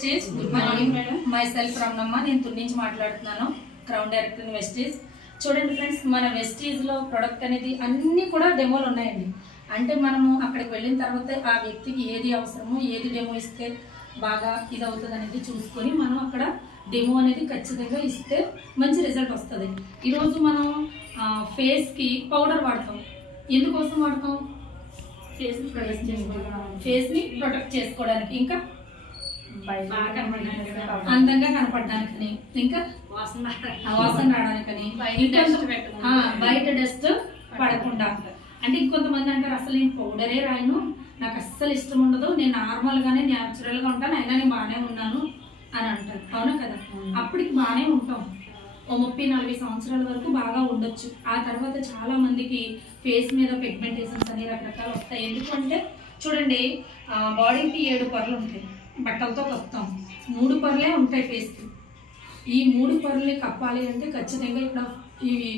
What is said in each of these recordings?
Wastage. Good morning madam. Myself Ramanamma. నేను తుని నుంచి మాట్లాడుతున్నాను, క్రౌన్ డైరెక్టర్ ఇన్ వెస్టేజ్. చూడండి ఫ్రెండ్స్, మన వెస్టేజ్ లో ప్రొడక్ట్ అనేది అన్ని కూడా డెమోలు ఉన్నాయండి. అంటే మనము అక్కడికి వెళ్ళిన తర్వాత ఆ వ్యక్తికి ఏది అవసరమో, ఏది డెమో ఇస్తే బాగా ఇది అవుతుంది అనేది చూసుకొని మనం అక్కడ డెమో అనేది ఖచ్చితంగా ఇస్తే మంచి రిజల్ట్ వస్తుంది. ఈరోజు మనం ఫేస్ కి పౌడర్ వాడతాం. ఎందుకోసం వాడతాం? ఫేస్ ని ప్రొటెక్ట్ చేసుకోవడానికి, ఇంకా అందంగా కనపడడానికని, ఇంకా వాసన రావడానికని, బయట డస్ట్ పడకుండా. అంటే ఇంకొంతమంది అంటారు అసలు నేను పౌడరే రాయను, నాకు అస్సలు ఇష్టం ఉండదు, నేను నార్మల్ గానే న్యాచురల్ గా ఉంటాను, అయినా నేను బాగానే ఉన్నాను అని అంటారు. అవునా కదా? అప్పటికి బాగానే ఉంటాం, ఓ 30-40 సంవత్సరాల వరకు బాగా ఉండొచ్చు. ఆ తర్వాత చాలా మందికి ఫేస్ మీద పిగ్మెంటేషన్స్ అని రకరకాలు వస్తాయి. ఎందుకంటే చూడండి, బాడీకి 7 పొరలు ఉంటాయి, బట్టలతో కప్పుతాం. 3 పొరలే ఉంటాయి ఫేస్కి. ఈ 3 పొరల్ని కప్పాలి అంటే ఖచ్చితంగా ఇక్కడ ఇవి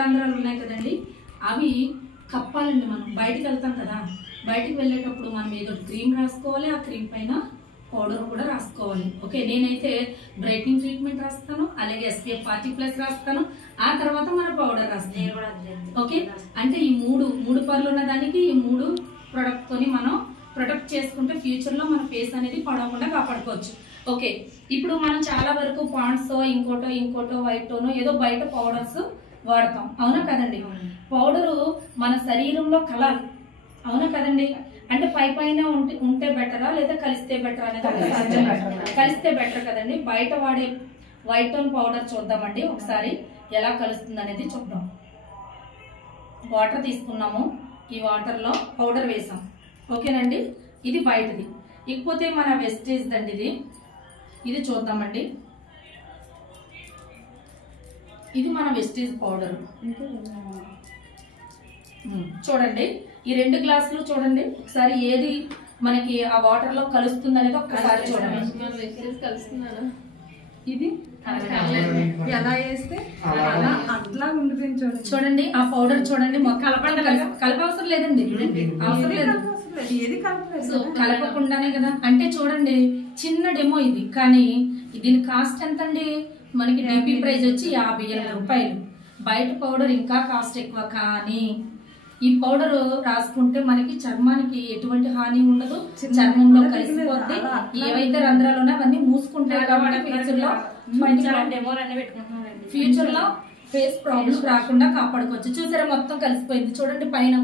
రంధ్రాలు ఉన్నాయి కదండి, అవి కప్పాలండి. మనం బయటకు వెళ్తాం కదా, బయటకు వెళ్ళేటప్పుడు మనం ఏదో క్రీమ్ రాసుకోవాలి, ఆ క్రీమ్ పైన పౌడర్ కూడా రాసుకోవాలి. ఓకే, నేనైతే బ్రైట్నింగ్ ట్రీట్మెంట్ రాస్తాను, అలాగే SPF 40+ రాస్తాను, ఆ తర్వాత మన పౌడర్ రాస్తాను. ఓకే, అంటే ఈ మూడు పొరలు ఉన్న దానికి ఈ 3 ప్రొడక్ట్ తోని మనం ప్రొటెక్ట్ చేసుకుంటే ఫ్యూచర్ లో మన ఫేస్ అనేది పడకుండా కాపాడుకోవచ్చు. ఓకే, ఇప్పుడు మనం చాలా వరకు పాండ్స్ ఇంకోటో వైట్ టోనో ఏదో బయట పౌడర్స్ వాడతాం. అవునా కదండి? పౌడరు మన శరీరంలో కలాలి. అవునా కదండి? అంటే పైన ఉంటే బెటరా లేదా కలిస్తే బెటరా అనేది కలిస్తే బెటర్ కదండి. బయట వాడే వైట్ టోన్ పౌడర్ చూద్దామండి ఒకసారి, ఎలా కలుస్తుంది అనేది చూద్దాం. వాటర్ తీసుకున్నాము, ఈ వాటర్ లో పౌడర్ వేసాం. ఓకేనండి, ఇది బయటది. ఇకపోతే మన వెస్టేజ్ దండి, ఇది చూద్దామండి. ఇది మన వెస్టేజ్ పౌడర్. చూడండి, ఈ 2 గ్లాసులు చూడండి ఒకసారి, ఏది మనకి ఆ వాటర్ లో కలుస్తుంది అనేది ఒక్కసారి చూడండి. ఇది ఎలా వేస్తే అట్లా ఉంటుంది చూడండి, ఆ పౌడర్ చూడండి. కలపవసరం లేదండి, అవసరం లేదు, ఏది కలపలేదు, కలపకుండానే కదా. అంటే చూడండి, చిన్న డెమో ఇది, కానీ దీని కాస్ట్ ఎంత అండి? మనకి డిపి ప్రైస్ వచ్చి 58 రూపాయలు. బయట పౌడర్ ఇంకా కాస్ట్ ఎక్కువ, కానీ ఈ పౌడర్ రాసుకుంటే మనకి చర్మానికి ఎటువంటి హాని ఉండదు, చర్మంలో కలిసిపోద్ది. ఏవైతే రంధ్రాలు ఉన్నాయో అవన్నీ మూసుకుంటాయి కాబట్టి ఫ్యూచర్ లో ఫేస్ ప్రాబ్లమ్స్ రాకుండా కాపాడుకోవచ్చు. చూసారా, మొత్తం కలిసిపోయింది చూడండి పైన.